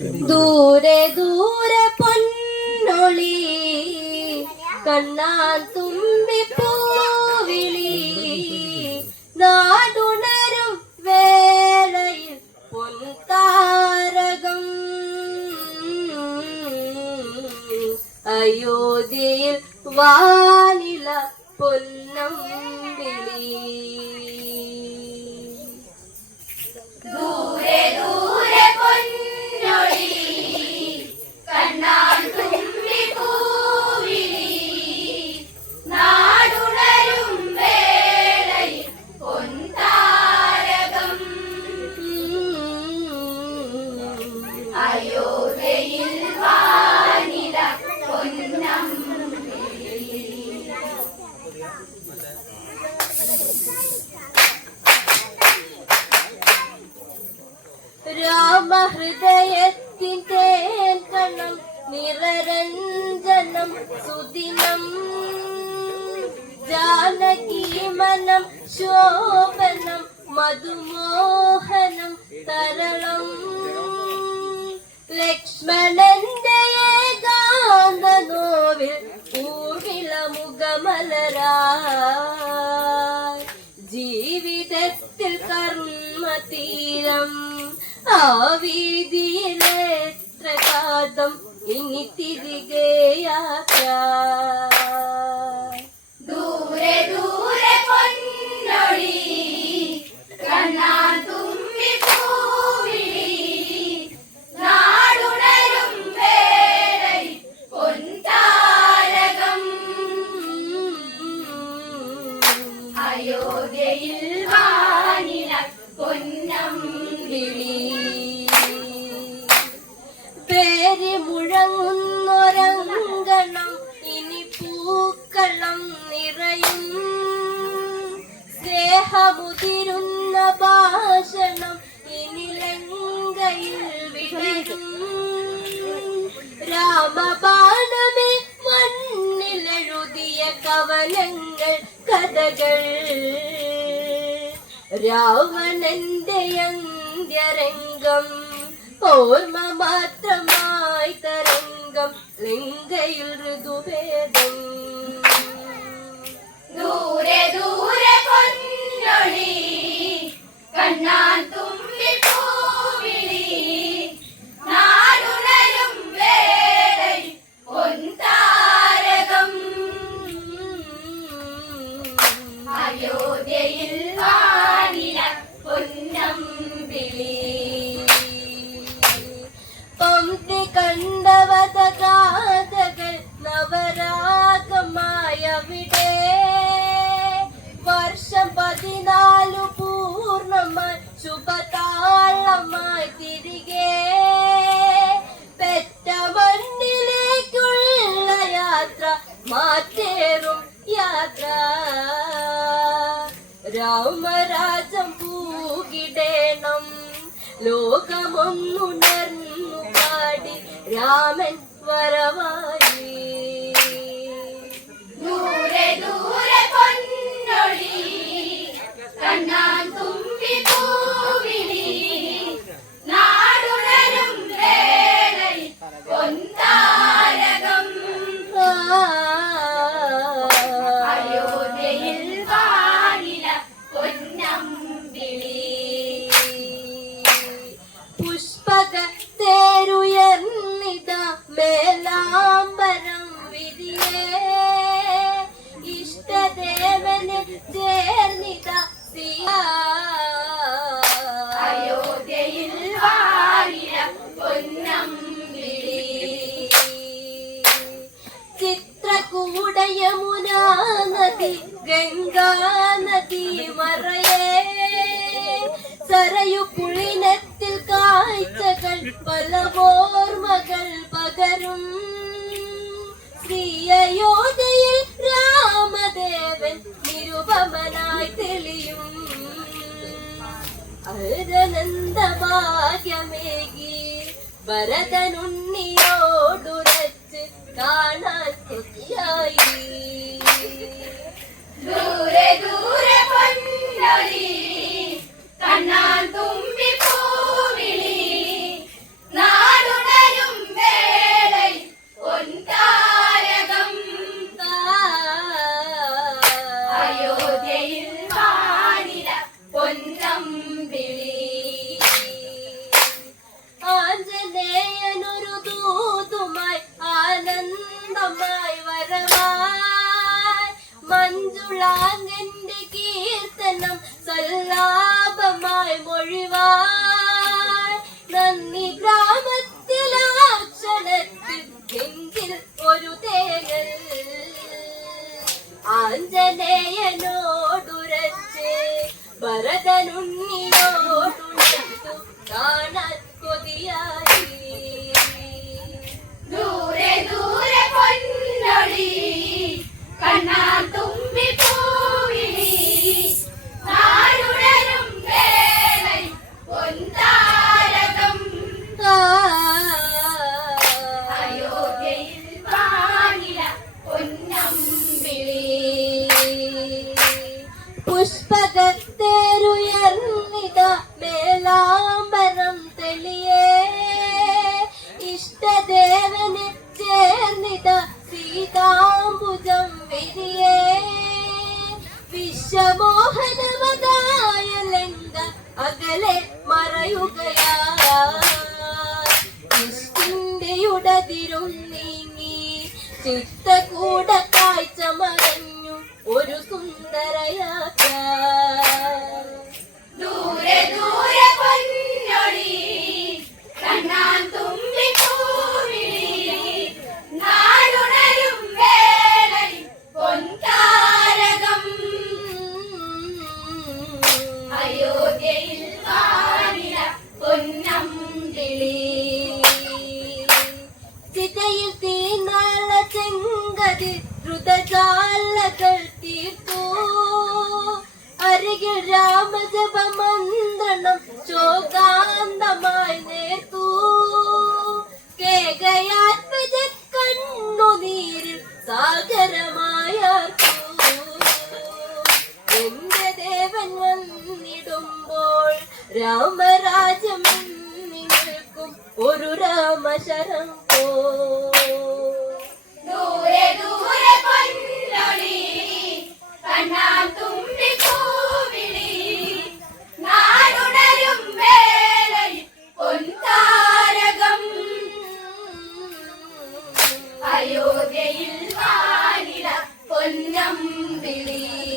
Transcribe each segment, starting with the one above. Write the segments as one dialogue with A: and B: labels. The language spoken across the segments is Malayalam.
A: ദൂരെ ദൂരെ പൊന്നൊളി കണ്ണാൻ തുമ്പി പൂവിളി. നാടുണരും വേളയിൽ പൊൻതാരകം. അയോധ്യയിൽ വാനില മനം ശോഭനം മധുമോഹനം തരളം. ലക്ഷ്മണന്റെ ഏകാന്ത നോവിൽ ഊർമിള മുഖമലരായി ജീവിതത്തിൽ കർമ്മതീരം ആ വീതിയിലെത്ര കാതം ഇനി തിരികെ യാത്ര.
B: ദൂരെ ദൂരെ
A: രാമബാണമേ മണ്ണിലെഴുതിയ കവനങ്ങൾ കഥകൾ. രാവണന്റെ അന്ത്യരംഗം ഓർമ്മ മാത്രമായി തരംഗം ലങ്കയിൽ ഋതുഭേദം.
B: ദൂരെ ദൂരെ പൊന്നൊളി കണ്ണാൻ തുമ്പി
A: മാറ്റേറും യാത്ര. രാമരാജം പൂകിടേണം. ലോകമൊന്നുണർന്നു പാടി രാമൻ വരവായി.
B: ദൂരെ ദൂരെ പൊന്നൊളി. കണ്ണാൻ തുമ്പി പൂവിളി
A: സരയു പുളിനത്തിൽ കാഴ്ചകൾ പല ഓർമ്മകൾ പകരും. ശ്രീയോധയിൽ രാമദേവൻ നിരുപമനായി തെളിയും. അരനന്ദഭാഗ്യമേകി ഭരതനുണ്ണിയോടുരച്ച് കാണാൻ കൊതിയായി
B: ദൂരെ ദൂരെ പൊന്നൊളി കണ്ണാൻ തുമ്പി പൂവിളി നാടു
A: ആഞ്ജനേയനോടുരച്ച് ഭരതനുണ്ണിയോടുണർത്തു കാണാൻ കൊതിയായി
B: ദൂരെ ദൂരെ പൊന്നൊളി കണ്ണാ
A: പുഷ്പകത്തേരുയർന്നിത മേലാമ്പരം തെളിയേ. ഇഷ്ടദേവനെ ചേർന്നിത സീതാംബുജം വിരിയേ. വിശ്വമോഹനമതായ ലംഘ അകലെ മറയുകയാ. ഇഷ്ടിന്റെയുടതിരും നീങ്ങി
B: അയോധ്യയിൽ
A: പൊന്നം വിളി.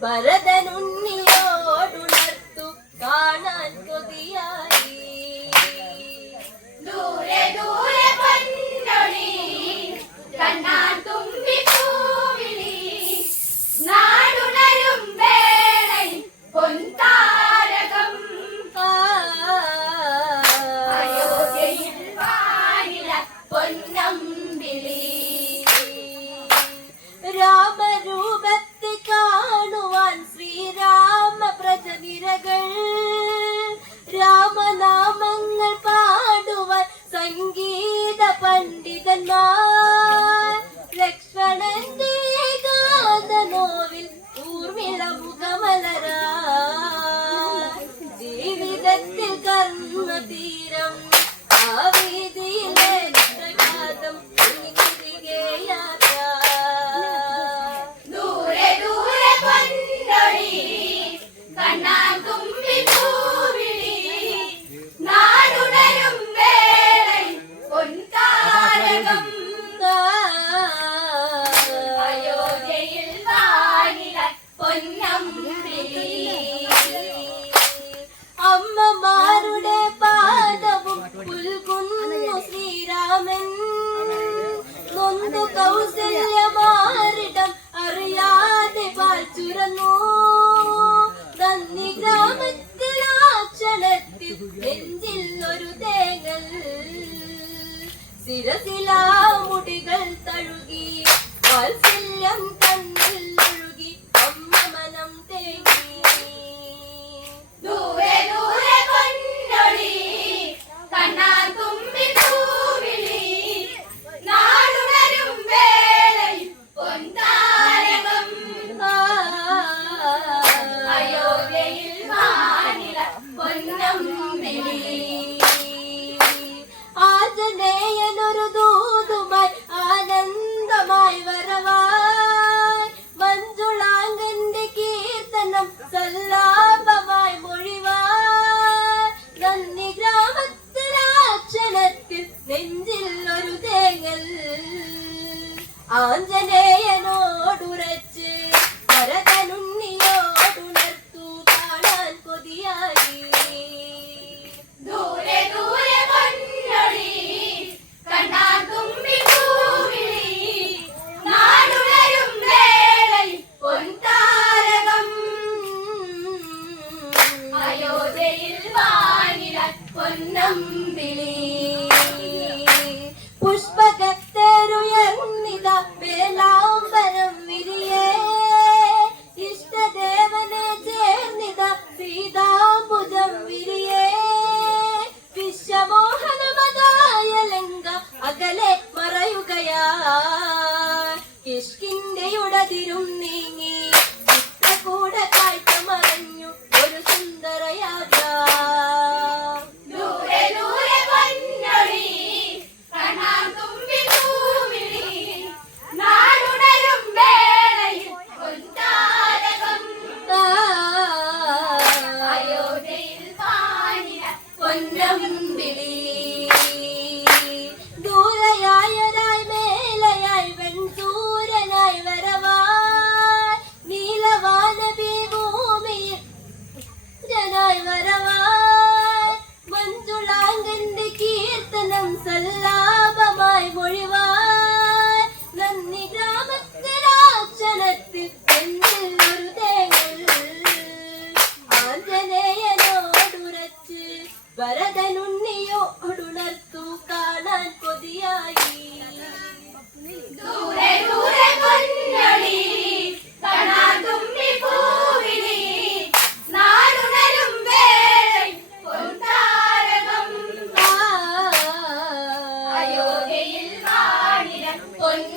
A: But Nandita na വത്സലാമുടികൾ തഴുകി വാത്സല്യം
B: അമ്പിളി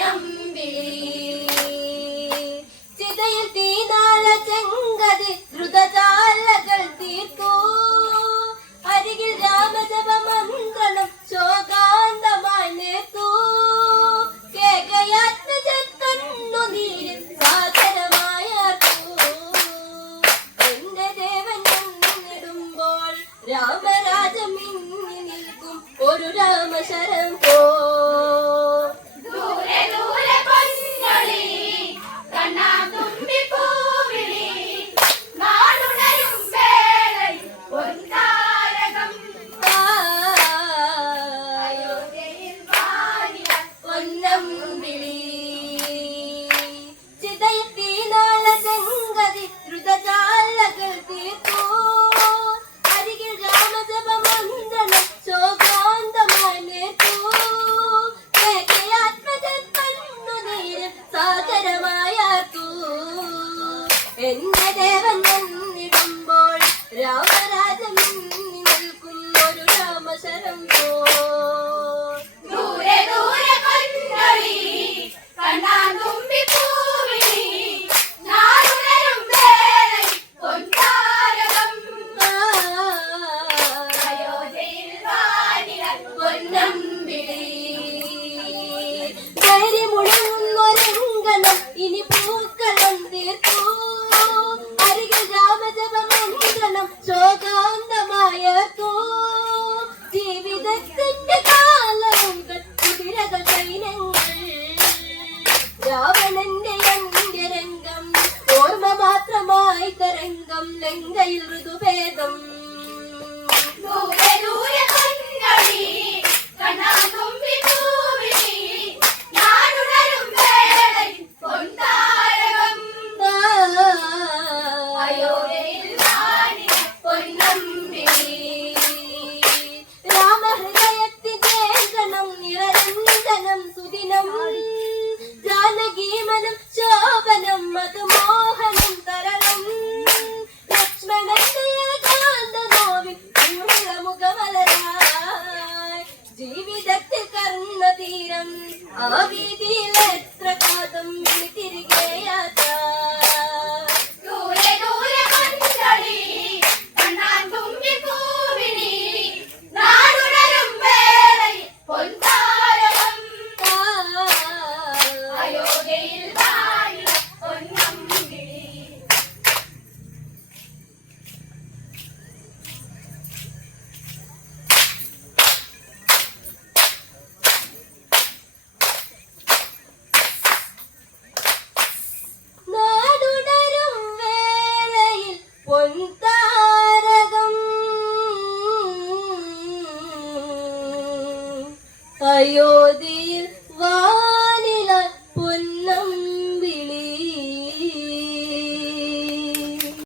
B: നമ്പിളി
A: ചിതയിൽ തീനാല ചെങ്കതി ദ്രുതജാലകൾ തീർത്തു
B: Yeah.
A: പൊന്നമ്പിളി. രാമഹൃദയത്തിലേഖനം ഋതുഭേദം സുദിനം. ജാനകീമനം ശോഭനം മധുമോഹനം തരണം ജീവിതത്തിൽ കർണ തീരം ആ വീതിയിൽ എത്ര കാതം തിരികെ യാത്ര.